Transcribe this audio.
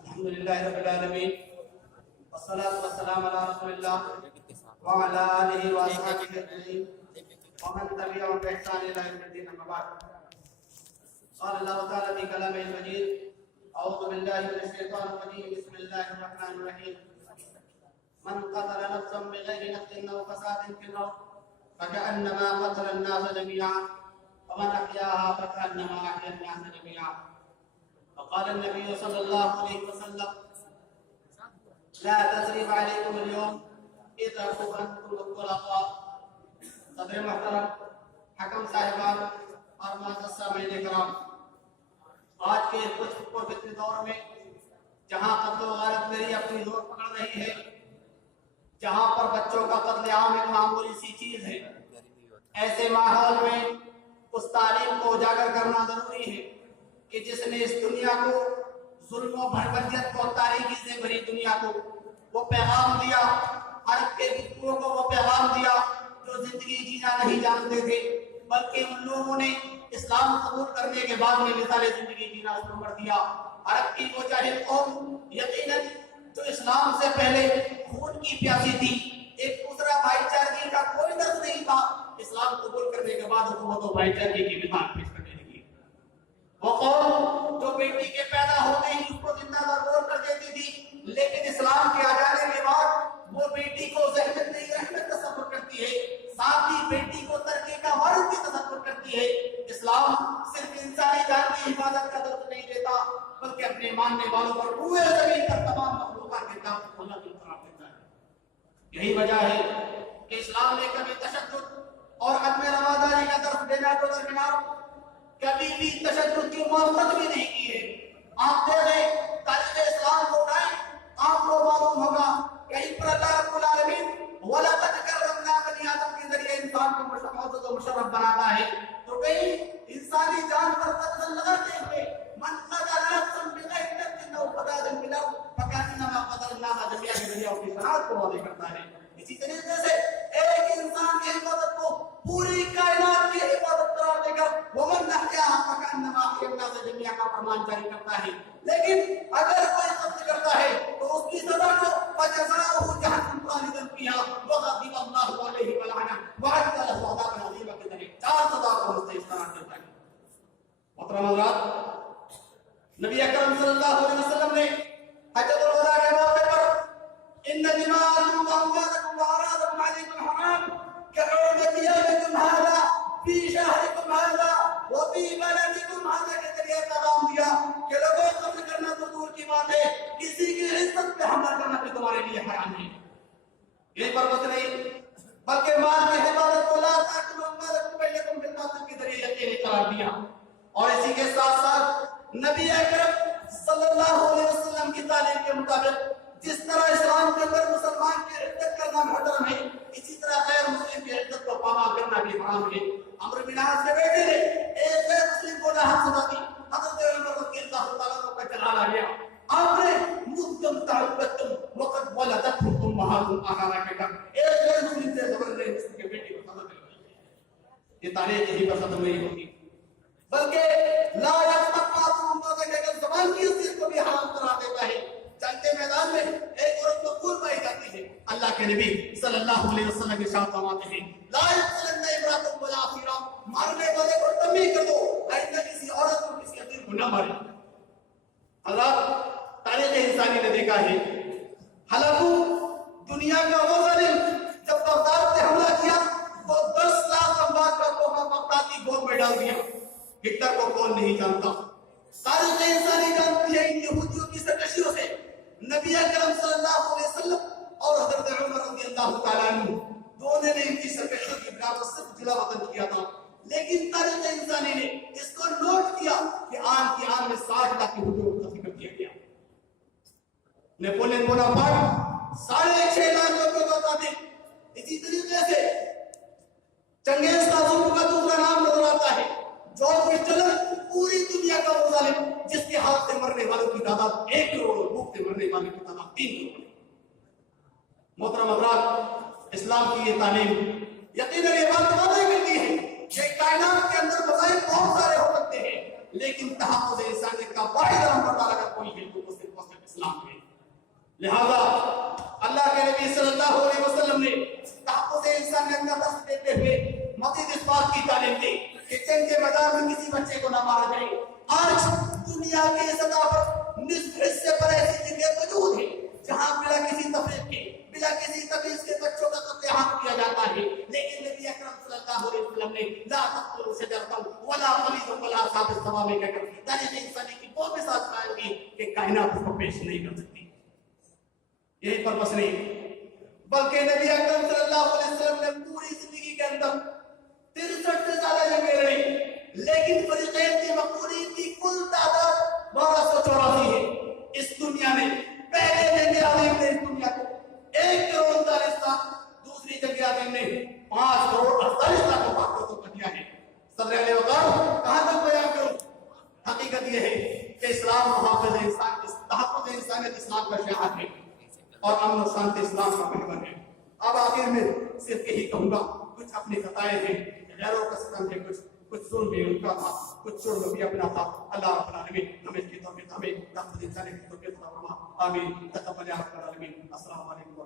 الحمدللہ رب العالمین والصلاة والسلام علی رسول اللہ وعلی آلہ وصحبہ اجمعین ومن تبعهم بإحسان إلى يوم الدين أما بعد قال الله تعالى في كلامه المجيد أعوذ بالله من الشيطان الرجيم بسم الله الرحمن الرحيم من قتل نفسا بغير نفس أو فساد في الأرض فكأنما قتل الناس جميعا ومن أحياها فكأنما أحيا الناس جميعا وقال النبي صلى الله عليه وسلم لا تثريب عليكم اليوم اذهبوا أنتم الطلقاء. صدر محترم حکم صاحبان اور معزز سامعین کرام، آج کے کچھ پرفتن دور میں جہاں قتل و غارت گری اپنی زور پکڑ رہی ہے، جہاں پر بچوں کا قتل عام ایک معمولی سی چیز ہے، ایسے ماحول میں اس تعلیم کو اجاگر کرنا ضروری ہے کہ جس نے اس دنیا کو ظلم و بھربھریت کو تاریکی سے بھری دنیا کو وہ پیغام دیا، عرب کے گفتگو کو وہ پیغام دیا جو زندگی جینا نہیں جانتے تھے، بلکہ ان لوگوں نے اسلام قبول کرنے کے بعد میں مثال زندگی جینا شروع کر دیا. عرب کی وہ جاہل قوم یقیناً جو اسلام سے پہلے خون کی پیاسی تھی، ایک دوسرا بھائی چارگی کا کوئی درد نہیں تھا، اسلام قبول کرنے کے بعد حکومت و بھائی چارگی کی مثال پیش کرنے لگی. وہ قوم جو بیٹی کے پیدا ہوتے ہی اس کو زندہ دار کر دیتی تھی، لیکن اسلام کے آ جانے کے بعد وہ بیٹی کو زحمت نہیں رحمت تصور کرتی ہے، ساتھ ہی بیٹی کو ترکے کا وارث بھی تصور کرتی ہے. اسلام صرف انسانی جان کی حفاظت کا درد نہیں دیتا، بلکہ اپنے ماننے والوں پر پورے زمین پر تمام مخلوقات کے تحفظ کو اللہ تعالیٰ دیتا ہے. یہی وجہ ہے کہ اسلام نے کبھی تشدد اور عدم رواداری کا درس دینا تو درکنار، کبھی بھی تشدد کی موافقت بھی نہیں کی ہے. آپ دیکھیں تاریخ اسلام کو اٹھائیں، آپ کو معلوم ہوگا کہیں پر اللہ رب العالمین وَلَقَدْ كَرَّمْنَا بَنِي آدم کے ذریعے انسان کو معزز و مشرف بناتا ہے، تو کہیں انسانی جان پر قتل لگاتے ہوئے من قتل نفسا بغیر نفس أو فساد في الأرض فكأنما قتل الناس جميعا کے ذریعے اپنی شناخت کو واضح کرتا ہے. اسی طریقے سے ایک انسان کی حفاظت کو پوری کائنات کی حفاظت قرار دے کر وَمَنْ أَحْيَاهَا فَكَأَنَّمَا أَحْيَا النَّاسَ جَمِيعًا کا فرمان جاری کرتا ہے. لیکن اگر کوئی قتل کرتا ہے تو اس کی سزا کو فَجَزَاؤُهُ جَهَنَّمُ خَالِدًا فِيهَا وَغَضِبَ اللَّهُ عَلَيْهِ وَلَعَنَهُ وَأَعَدَّ لَهُ عَذَابًا عَظِيمًا کے ذریعے 4 سزا کو مستحق دیتا ہے. محترم حضرات، نبی اکرم صلی اللہ علیہ وسلم نے حجۃ الوداع کے موقع پر ان دماءکم واموالکم واعراضکم علیکم حرام کحرمت یومکم ھذا فی شہرکم ھذا وفی بلدکم ھذا کے ذریعے پیغام دیا کہ لوگوں قتل کرنا تو دور کی بات ہے، کسی کی عزت پہ حملہ کرنا بھی تمہارے لیے حرام ہے. یہ پر بس نہیں بلکہ مال کی حفاظت کو لا تاکلوا اموالکم بینکم بالباطل کے ذریعے یقینی قرار دیا. اور اسی کے ساتھ ساتھ نبی اکرم صلی اللہ علیہ وسلم کی تعلیم کے مطابق جس طرح اسلام کے اندر مسلمان کی عزت کرنا محترم ہے، اسی طرح غیر مسلم کی عزت کو پامال کرنا بھی حرام ہے. عمرو بن عاص کے بیٹے نے ایک غیر مسلم کو ناحق سزا دی، حضرت عمر رضی اللہ تعالیٰ عنہ کا جلال آ گیا. آپ نے مدتم تعبتم وقد ولدتکم امہاتکم آہارا کے کر ایک غیر مسلم سے زبردست کے بیٹے کو سزا دلوائی. یہ تاریخ یہی پر ختم نہیں ہوتی، بلکہ لا یفتقاتم کہ زبان کی حیثیت کو بھی حرام قرار دیتا ہے. جنگ کے میدان میں ایک عورت مقبول پائی جاتی ہے، اللہ کے نبی صلی اللہ علیہ وسلم کے ساتھ فرماتے ہیں لا یقتلن امرأة ولا اسیرا، مارنے والے کو تنبیہ کر دو آئندہ کسی عورت کو کسی اسیر کو نہ مارے. حضرات، تاریخ انسانی نے دیکھا ہے ہلاکو دنیا کا وہ ظالم جب بغداد سے حملہ کیا تو 10 لاکھ اموات کا تحفہ بغداد کی گود میں ڈال دیا. ہٹلر کو کون نہیں جانتا؟ تاریخ انسانی جانتی ہے ان یہودیوں کی سرکشیوں سے. نبی اکرم صلی اللہ علیہ وسلم اور حضرت عمر رضی اللہ تعالیٰ عنہ دونوں نے ان کی سرکشیوں کی بنا پر صرف جلا وطن کیا تھا، لیکن تاریخ انسانی نے اس کو نوٹ کیا کہ آن کی آن میں 60 لاکھ یہودیوں کو قتل کر دیا گیا. نیپولین بوناپارٹ 6.5 لاکھ لوگوں کو قاتل. اسی طریقے سے چنگیز تازم کا دوسرا نام نظر آتا ہے جارج ہٹلر، پوری دنیا کا وہ ظالم جس کے ہاتھ سے مرنے والوں کی تعداد 1 کروڑ اور بھوک سے مرنے والوں کی تعداد 3 کروڑ. محترم حضرات، اسلام کی یہ تعلیم یقیناً یہ بات واضح کرتی ہے کہ کائنات کے اندر وظائف بہت سارے ہو سکتے ہیں، لیکن تحفظ انسانیت کا واحد نمبردار اگر کوئی ہے تو وہ صرف اسلام ہے. لہذا اللہ کے نبی صلی اللہ علیہ وسلم نے تحفظ انسانیت کا درس دیتے ہوئے مزید اس بات کی تعلیم دی کہ جنگ کے میدان میں کسی بچے کو نہ مارا جائے. آج دنیا کے سطح پر نصف حصے پر ایسی جگہ موجود ہے جہاں بلا کسی تفریق کے بلا کسی تمیز کے بچوں کا قتل عام کیا جاتا ہے. لیکن نبی اکرم صلی اللہ علیہ وسلم نے لا تقتلوا شجرۃ ولا قلیدا ولا صاحب الثواب کا کر تاریخ انسانی کی وہ مثال قائم کی کہ کائنات اس کو پیش نہیں کر سکتی. یہی پر بس نہیں بلکہ نبی اکرم صلی اللہ علیہ وسلم نے پوری زندگی کے اندر 63 سے زیادہ جنگیں لڑی لیکن فریقین کی مقبولین کی کل تعداد 1284 ہے. اس دنیا میں پہلے جنگ عظیم نے اس دنیا کو 1 کروڑ 39 لاکھ دوسری جنگ عظیم نے 5 کروڑ 48 لاکھ کو کر دیا ہے. صدر علیہ وسلم کہاں تک بیان کروں؟ حقیقت یہ ہے کہ اسلام محافظ انسان تحفظ انسانیت اسلام کا شعار ہے اور امن و شانتی اسلام کا محور ہے. اب آخر میں صرف یہی کہوں گا کچھ اپنی خطائیں ہیں غیروں کا ستم ہے کچھ ظلم بھی ان کا تھا کچھ جرم بھی اپنا تھا. اللہ رب العالمین ہمیں اس کی توفیق ہمیں تحفظ انسانیت کی توفیق عطا فرما. آمین. تقبل یا رب العالمین. السلام علیکم.